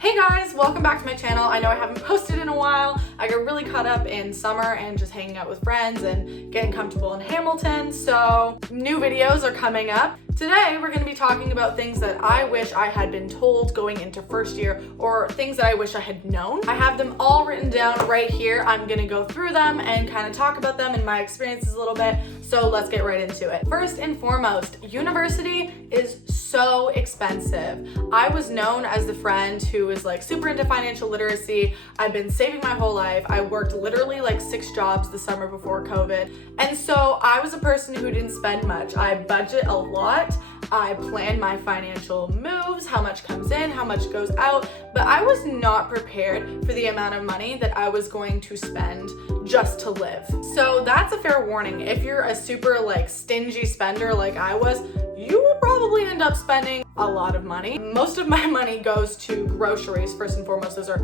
Hey guys, welcome back to my channel. I know I haven't posted in a while. I got really caught up in summer and just hanging out with friends and getting comfortable in Hamilton, so new videos are coming up. Today, we're going to be talking about things that I wish I had been told going into first year or things that I wish I had known. I have them all written down right here. I'm going to go through them and kind of talk about them and my experiences a little bit. So let's get right into it. First and foremost, university is so expensive. I was known as the friend who is like super into financial literacy. I've been saving my whole life. I worked literally like 6 jobs the summer before COVID. And so I was a person who didn't spend much. I budget a lot. I plan my financial moves, how much comes in, how much goes out, but I was not prepared for the amount of money that I was going to spend just to live. So that's a fair warning. If you're a super like stingy spender like I was, you will probably end up spending a lot of money. Most of my money goes to groceries first and foremost. Those are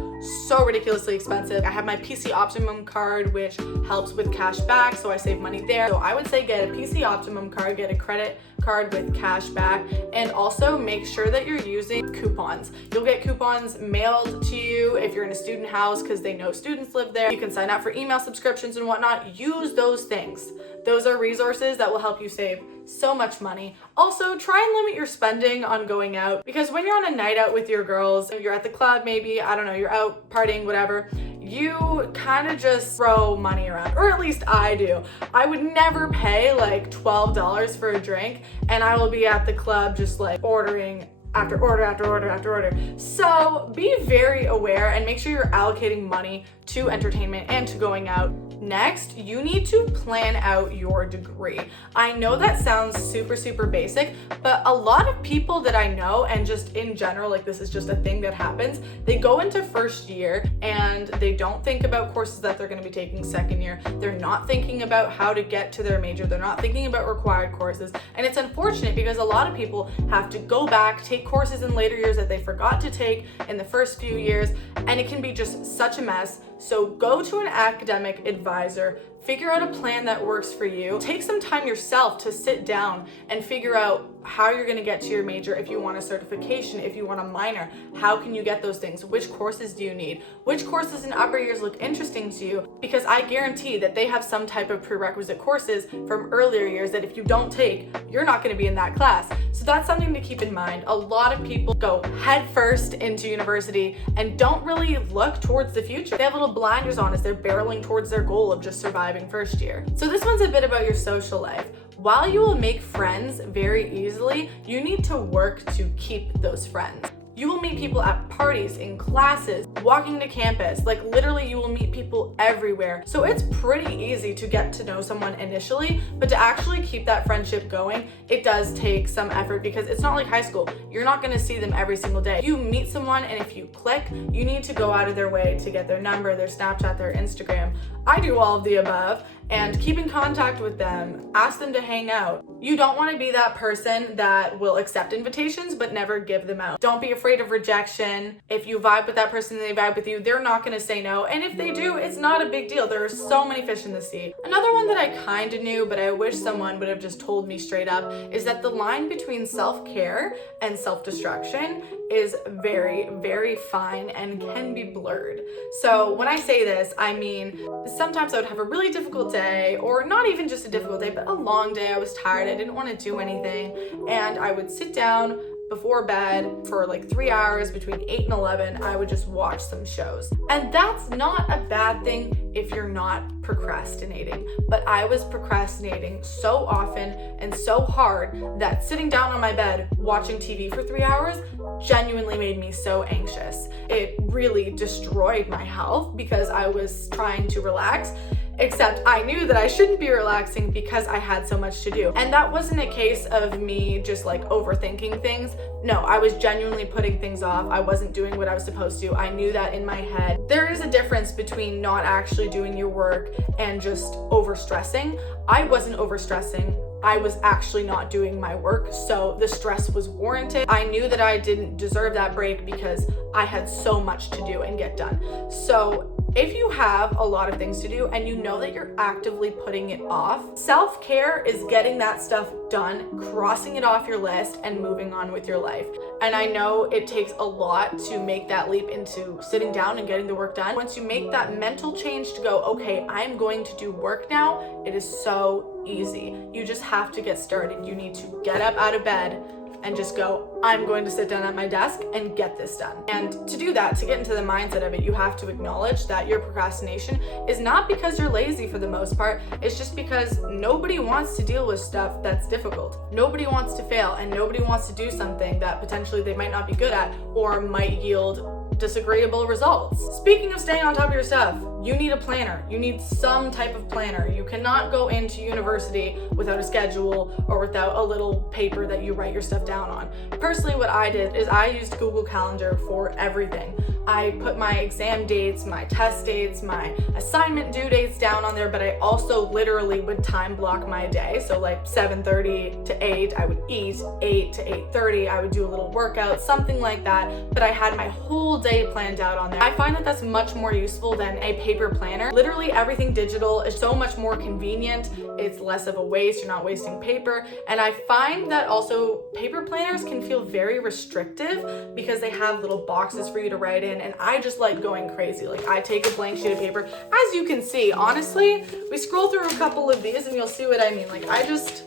so ridiculously expensive. I have my PC Optimum card, which helps with cash back, so I save money there. So I would say get a PC Optimum card, get a credit card with cash back, and also make sure that you're using coupons. You'll get coupons mailed to you if you're in a student house because they know students live there. You can sign up for email subscriptions and whatnot. Use those things. Those are resources that will help you save so much money. Also, try and limit your spending on going out, because when you're on a night out with your girls, you're at the club maybe, I don't know, you're out partying, whatever, you kind of just throw money around, or at least I do. I would never pay like $12 for a drink, and I will be at the club just like ordering after order after order after order. So be very aware and make sure you're allocating money to entertainment and to going out. Next, you need to plan out your degree. I know that sounds super basic, but a lot of people that I know, and just in general, like this is just a thing that happens, they go into first year and they don't think about courses that they're going to be taking second year. They're not thinking about how to get to their major. They're not thinking about required courses. And it's unfortunate because a lot of people have to go back, take courses in later years that they forgot to take in the first few years, and it can be just such a mess. So go to an academic advisor, figure out a plan that works for you. Take some time yourself to sit down and figure out how you're going to get to your major. If you want a certification, if you want a minor, how can you get those things? Which courses do you need? Which courses in upper years look interesting to you? Because I guarantee that they have some type of prerequisite courses from earlier years that if you don't take, you're not going to be in that class. So that's something to keep in mind. A lot of people go head first into university and don't really look towards the future. They have little blinders on as they're barreling towards their goal of just surviving first year. So this one's a bit about your social life. While you will make friends very easily, you need to work to keep those friends. You will meet people at parties, in classes, walking to campus, like literally you will meet people everywhere. So it's pretty easy to get to know someone initially, but to actually keep that friendship going, it does take some effort because it's not like high school. You're not gonna see them every single day. You meet someone and if you click, you need to go out of their way to get their number, their Snapchat, their Instagram. I do all of the above, and keep in contact with them, ask them to hang out. You don't want to be that person that will accept invitations but never give them out. Don't be afraid of rejection. If you vibe with that person and they vibe with you, they're not going to say no, and if they do, it's not a big deal. There are so many fish in the sea. Another one that I kind of knew, but I wish someone would have just told me straight up, is that the line between self-care and self-destruction is very fine and can be blurred. So when I say this, I mean sometimes I would have a really difficult day, or not even just a difficult day, but a long day. I was tired, I didn't want to do anything, and I would sit down before bed for like 3 hours between 8 and 11. I would just watch some shows, and that's not a bad thing if you're not procrastinating, but I was procrastinating so often and so hard that sitting down on my bed watching TV for 3 hours genuinely made me so anxious. It really destroyed my health because I was trying to relax, except I knew that I shouldn't be relaxing because I had so much to do. And that wasn't a case of me just like overthinking things. No, I was genuinely putting things off. I wasn't doing what I was supposed to. I knew that in my head. There is a difference between not actually doing your work and just overstressing. I wasn't overstressing. I was actually not doing my work, so the stress was warranted. I knew that I didn't deserve that break because I had so much to do and get done. So If you have a lot of things to do and you know that you're actively putting it off, self-care is getting that stuff done, crossing it off your list, and moving on with your life. And I know it takes a lot to make that leap into sitting down and getting the work done. Once you make that mental change to go, okay, I'm going to do work now, it is so easy. You just have to get started. You need to get up out of bed and just go, I'm going to sit down at my desk and get this done. And to do that, to get into the mindset of it, you have to acknowledge that your procrastination is not because you're lazy for the most part. It's just because nobody wants to deal with stuff that's difficult. Nobody wants to fail, and nobody wants to do something that potentially they might not be good at or might yield disagreeable results. Speaking of staying on top of your stuff, you need a planner. You need some type of planner. You cannot go into university without a schedule or without a little paper that you write your stuff down on. Personally, what I did is I used Google Calendar for everything. I put my exam dates, my test dates, my assignment due dates down on there, but I also literally would time block my day. So like 7:30 to 8, I would eat, 8 to 8:30, I would do a little workout, something like that, but I had my whole day planned out on there. I find that that's much more useful than a paper planner. Literally everything digital is so much more convenient. It's less of a waste. You're not wasting paper. And I find that also paper planners can feel very restrictive because they have little boxes for you to write in. And I just like going crazy. Like I take a blank sheet of paper. As you can see, honestly, we scroll through a couple of these and you'll see what I mean. Like I just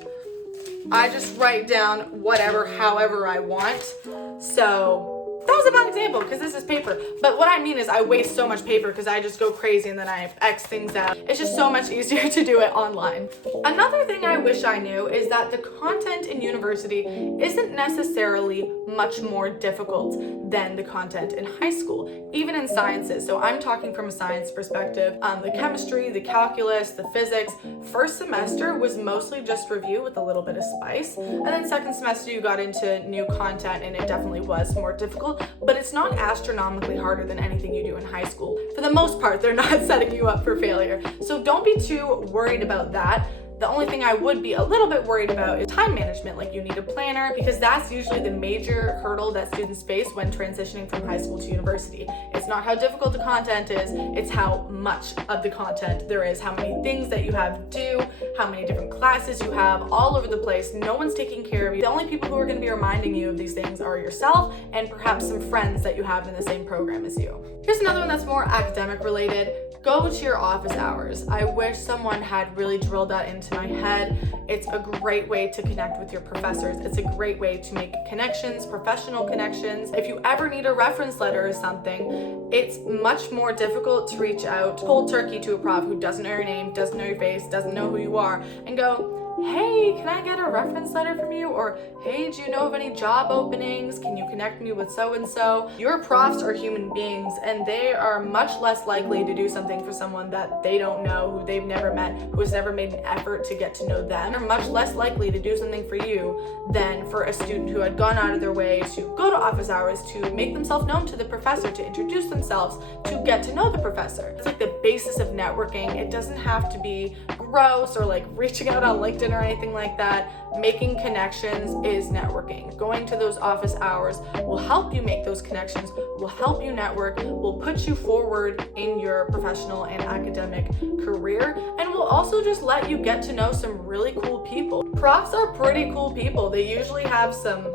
write down whatever, however I want. So that was a bad example because this is paper. But what I mean is I waste so much paper because I just go crazy and then I X things out. It's just so much easier to do it online. Another thing I wish I knew is that the content in university isn't necessarily much more difficult than the content in high school, even in sciences. So I'm talking from a science perspective. The chemistry, the calculus, the physics. First semester was mostly just review with a little bit of spice. And then second semester you got into new content and it definitely was more difficult. But it's not astronomically harder than anything you do in high school. For the most part, they're not setting you up for failure. So don't be too worried about that. The only thing I would be a little bit worried about is time management. Like you need a planner because that's usually the major hurdle that students face when transitioning from high school to university. It's not how difficult the content is, it's how much of the content there is, how many things that you have due, how many different classes you have all over the place. No one's taking care of you. The only people who are going to be reminding you of these things are yourself and perhaps some friends that you have in the same program as you. Here's another one that's more academic related. Go to your office hours. I wish someone had really drilled that into my head. It's a great way to connect with your professors. It's a great way to make connections, professional connections. If you ever need a reference letter or something, it's much more difficult to reach out cold turkey to a prof who doesn't know your name, doesn't know your face, doesn't know who you are, and go, hey, can I get a reference letter from you? Or, hey, do you know of any job openings? Can you connect me with so-and-so? Your profs are human beings and they are much less likely to do something for someone that they don't know, who they've never met, who has never made an effort to get to know them. They're much less likely to do something for you than for a student who had gone out of their way to go to office hours, to make themselves known to the professor, to introduce themselves, to get to know the professor. It's like the basis of networking. It doesn't have to be gross or like reaching out on LinkedIn or anything like that. Making connections is networking. Going to those office hours will help you make those connections, will help you network, will put you forward in your professional and academic career, and will also just let you get to know some really cool people. Profs are pretty cool people. They usually have some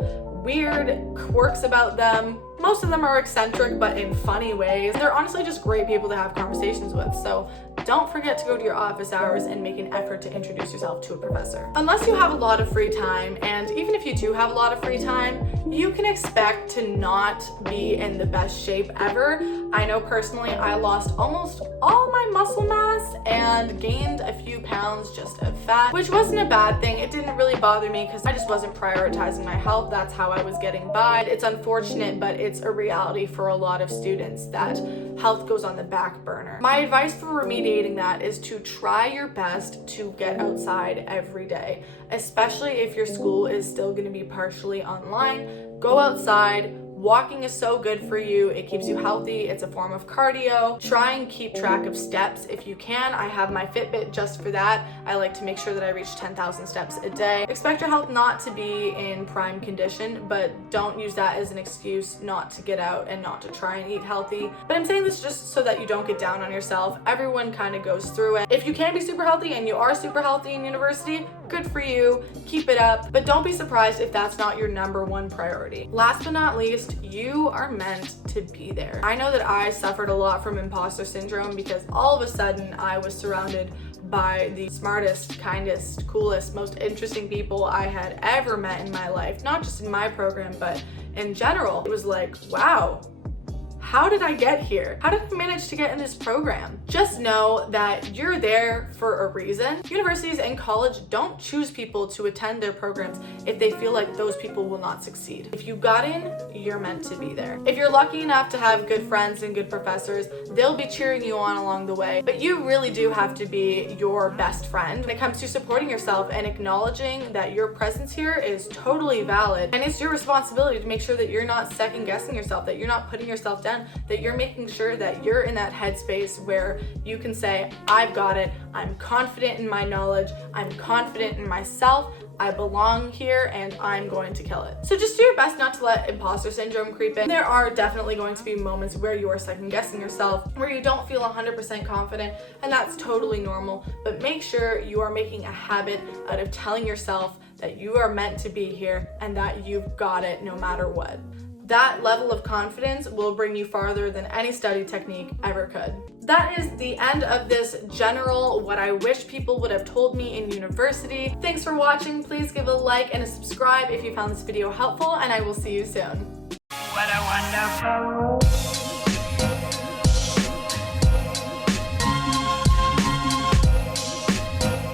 weird quirks about them. Most of them are eccentric, but in funny ways. They're honestly just great people to have conversations with. So don't forget to go to your office hours and make an effort to introduce yourself to a professor. Unless you have a lot of free time, and even if you do have a lot of free time, you can expect to not be in the best shape ever. I know personally I lost almost all my muscle mass and gained a few pounds just of fat, which wasn't a bad thing. It didn't really bother me because I just wasn't prioritizing my health. That's how I was getting by. It's unfortunate, but it's a reality for a lot of students that health goes on the back burner. My advice for remediating that is to try your best to get outside every day, especially if your school is still going to be partially online. Go outside, Walking is so good for you. It keeps you healthy. It's a form of cardio. Try and keep track of steps if you can. I have my Fitbit just for that. I like to make sure that I reach 10,000 steps a day. Expect your health not to be in prime condition, but don't use that as an excuse not to get out and not to try and eat healthy. But I'm saying this just so that you don't get down on yourself. Everyone kind of goes through it. If you can be super healthy and you are super healthy in university, good for you. Keep it up. But don't be surprised if that's not your number one priority. Last but not least, you are meant to be there. I know that I suffered a lot from imposter syndrome because all of a sudden I was surrounded by the smartest, kindest, coolest, most interesting people I had ever met in my life, not just in my program, but in general. It was like, wow, how did I get here? How did I manage to get in this program? Just know that you're there for a reason. Universities and college don't choose people to attend their programs if they feel like those people will not succeed. If you got in, you're meant to be there. If you're lucky enough to have good friends and good professors, they'll be cheering you on along the way. But you really do have to be your best friend when it comes to supporting yourself and acknowledging that your presence here is totally valid. And it's your responsibility to make sure that you're not second guessing yourself, that you're not putting yourself down, that you're making sure that you're in that headspace where you can say, I've got it, I'm confident in my knowledge, I'm confident in myself, I belong here, and I'm going to kill it. So just do your best not to let imposter syndrome creep in. There are definitely going to be moments where you are second guessing yourself, where you don't feel 100% confident, and that's totally normal, but make sure you are making a habit out of telling yourself that you are meant to be here and that you've got it no matter what. That level of confidence will bring you farther than any study technique ever could. That is the end of this general what I wish people would have told me in university. Thanks for watching. Please give a like and a subscribe if you found this video helpful, and I will see you soon. What a wonderful